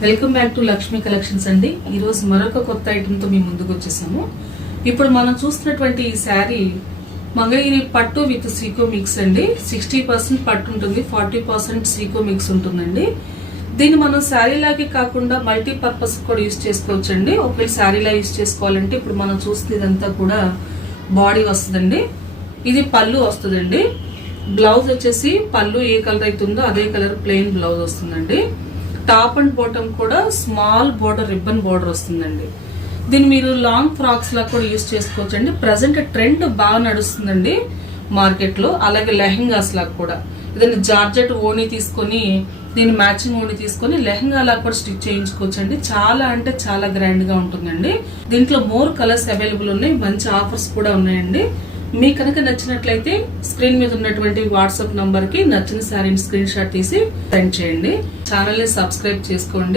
Welcome back to Lakshmi collections అండి. ఈ రోజు మరొక కొత్త ఐటమ్ తో మీ ముందుకు వచ్చేసాము. ఇప్పుడు మనం చూస్తున్నటువంటి ఈ శారీ మంగళగిరి పట్టు విత్ సీకో మిక్స్ అండి. 60% పట్టు ఉంటుంది, 40% సీకో మిక్స్ ఉంటుందండి. దీన్ని మనం శారీ లాగే కాకుండా మల్టీ పర్పస్ కూడా యూజ్ చేసుకోవచ్చు అండి. ఒకవేళ శారీలా యూజ్ చేసుకోవాలంటే ఇప్పుడు మనం చూస్తున్న ఇదంతా కూడా బాడీ వస్తుందండి. ఇది పళ్ళు వస్తుందండి. బ్లౌజ్ వచ్చేసి పళ్ళు ఏ కలర్ అవుతుందో అదే కలర్ ప్లెయిన్ బ్లౌజ్ వస్తుందండి. టాప్ అండ్ బాటమ్ కూడా స్మాల్ బోర్డర్ రిబ్బన్ బోర్డర్ వస్తుందండి. దీన్ని మీరు లాంగ్ ఫ్రాక్స్ లా కూడా యూజ్ చేసుకోవచ్చు అండి. ప్రజెంట్ ట్రెండ్ బాగా నడుస్తుందండి మార్కెట్ లో. అలాగే లెహెంగాస్ లా కూడా ఏదైనా జార్జెట్ ఓణి తీసుకొని దీన్ని మ్యాచింగ్ ఓణి తీసుకొని లెహెంగా లా కూడా స్టిచ్ చేయించుకోవచ్చు అండి. చాలా అంటే చాలా గ్రాండ్ గా ఉంటుందండి. దీంట్లో మోర్ కలర్స్ అవైలబుల్ ఉన్నాయి, మంచి ఆఫర్స్ కూడా ఉన్నాయండి. మీకు కనుక నచ్చినట్లయితే స్క్రీన్ మీద ఉన్నటువంటి వాట్సాప్ నంబర్ కి నచ్చిన శారీని స్క్రీన్ షాట్ తీసి సెండ్ చేయండి. ఛానల్ ని సబ్స్క్రైబ్ చేసుకోండి.